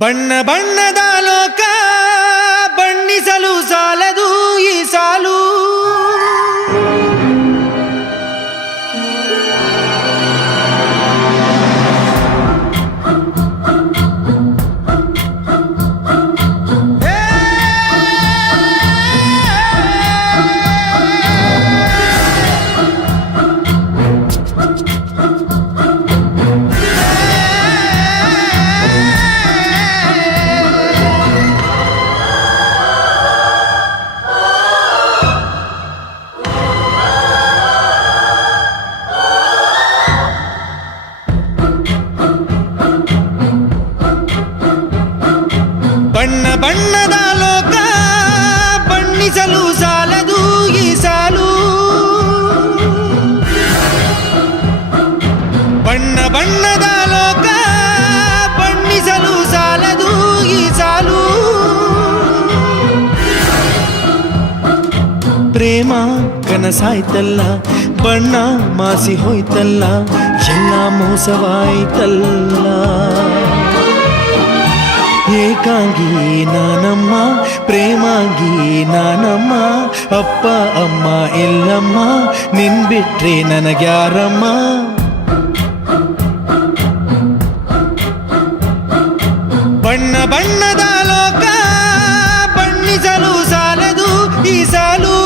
ಬಣ್ಣ ಬಣ್ಣದ ಲೋಕ ಬಣ್ಣಿಸಲು ಸಾಲದು ಈ ಸಾಲು. ಬಣ್ಣ ಬಣ್ಣದ ಲೋಕ ಬಣ್ಣಿಸಲು ಸಾಲದು ಈ ಸಾಲು. ಬಣ್ಣ ಬಣ್ಣದ ಲೋಕ ಬಣ್ಣಿಸಲು ಸಾಲದು ಈ ಸಾಲು. ಪ್ರೇಮ ಕನಸಾಯ್ತಲ್ಲ, ಬಣ್ಣ ಮಾಸಿ ಹೋಯ್ತಲ್ಲ, ಎಲ್ಲ ಮೋಸವಾಯ್ತಲ್ಲ. ಏಕಾಂಗಿ ನಾನಮ್ಮ, ಪ್ರೇಮಾಂಗಿ ನಾನಮ್ಮ, ಅಪ್ಪ ಅಮ್ಮ ಇಲ್ಲಮ್ಮ, ನಿನ್ ಬಿಟ್ರೆ ನನಗ್ಯಾರಮ್ಮ. ಬಣ್ಣ ಬಣ್ಣದ ಲೋಕ ಬಣ್ಣಿಸಲು ಸಾಲದು ಈ ಸಾಲು.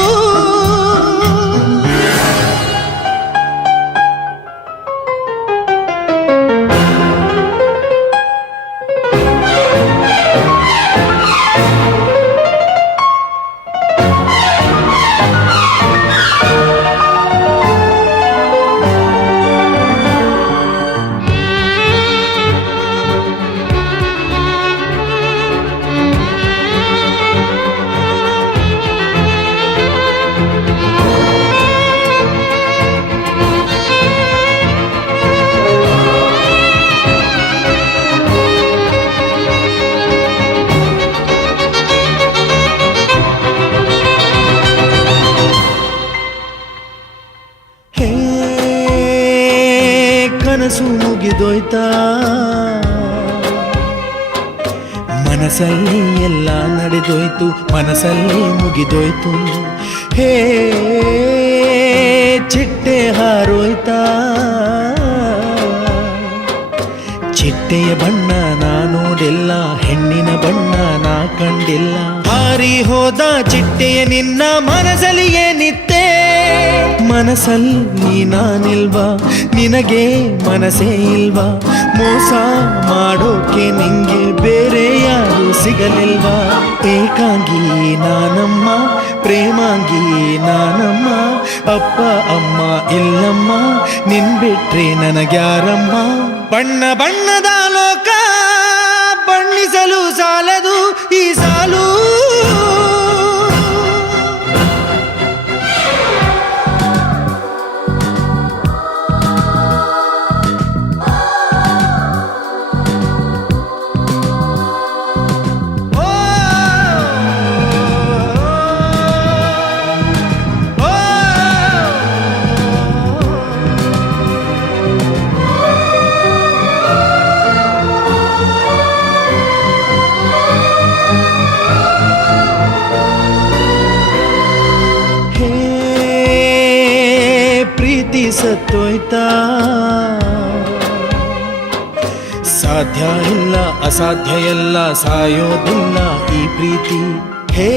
ಕನಸು ಮುಗಿದೋಯ್ತಾ, ಮನಸ್ಸಲ್ಲಿ ಎಲ್ಲ ನಡೆದೋಯ್ತು, ಮನಸ್ಸಲ್ಲಿ ಮುಗಿದೋಯ್ತು. ಹೇ ಚಿಟ್ಟೆ ಹಾರೋಯ್ತಾ, ಚಿಟ್ಟೆಯ ಬಣ್ಣ ನಾ ನೋಡಿಲ್ಲ, ಹೆಣ್ಣಿನ ಬಣ್ಣ ನಾ ಕಂಡಿಲ್ಲ. ಹಾರಿ ಹೋದ ಚಿಟ್ಟೆಯ ನಿನ್ನ ಮನಸ್ಸಲ್ಲಿ ಏನಿತ್ತೆ? ಮನಸ್ಸಲ್ಲಿ ನಾನಿಲ್ವಾ, ನಿನಗೆ ಮನಸ್ಸೇ ಇಲ್ವಾ? ಮೋಸ ಮಾಡೋಕೆ ನಿಂಗೆ ಬೇರೆ ಯಾರು ಸಿಗಲಿಲ್ವಾ? ಏಕಾಂಗಿ ನಾನಮ್ಮ, ಪ್ರೇಮಾಂಗಿ ನಾನಮ್ಮ, ಅಪ್ಪ ಅಮ್ಮ ಇಲ್ಲಮ್ಮ, ನಿನ್ ಬಿಟ್ರೆ ನನಗ್ಯಾರಮ್ಮ. ಬಣ್ಣ ಬಣ್ಣದ ಲೋಕ ಬಣ್ಣಿಸಲು ಸಾಲದು ಈ ಸಾಲು. ಪ್ರೀತಿ ಸತ್ತೋಯ್ತಾ, ಸಾಧ್ಯ ಇಲ್ಲ ಅಸಾಧ್ಯ ಎಲ್ಲ, ಸಾಯೋದಿಲ್ಲ ಈ ಪ್ರೀತಿ. ಹೇ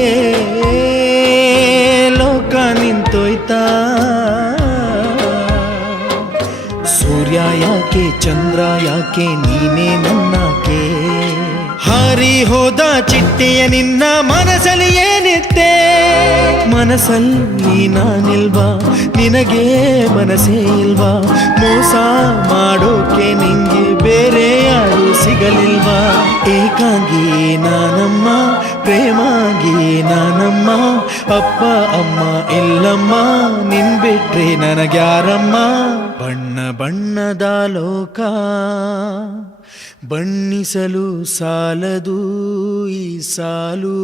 ಲೋಕ ನಿಂತೋಯ್ತಾ, ಸೂರ್ಯ ಯಾಕೆ ಚಂದ್ರ ಯಾಕೆ ನೀನೇ ನನ್ನಾಕೆ? ಹಾರಿ ಹೋದ ಚಿಟ್ಟೆಯ ನಿನ್ನ ಮನಸ್ಸಲ್ಲಿ ಏನಿತ್ತೆ? ಮನಸ್ಸಲ್ಲಿ ನಾನಿಲ್ವಾ, ನಿನಗೆ ಮನಸ್ಸೇ ಇಲ್ವಾ? ಮೋಸ ಮಾಡೋಕೆ ನಿಂಗೆ ಬೇರೆ ಯಾರು ಸಿಗಲಿಲ್ವಾ? ಏಕಾಂಗಿ ನಾನಮ್ಮ, ಪ್ರೇಮಾಂಗಿ ನಾನಮ್ಮ, ಅಪ್ಪ ಅಮ್ಮ ಇಲ್ಲಮ್ಮ, ನಿನ್ ಬಿಟ್ರೆ ನನಗ್ಯಾರಮ್ಮ. ಬಣ್ಣ ಬಣ್ಣದ ಲೋಕ ಬಣ್ಣಿಸಲು ಸಾಲದು ಈ ಸಾಲು.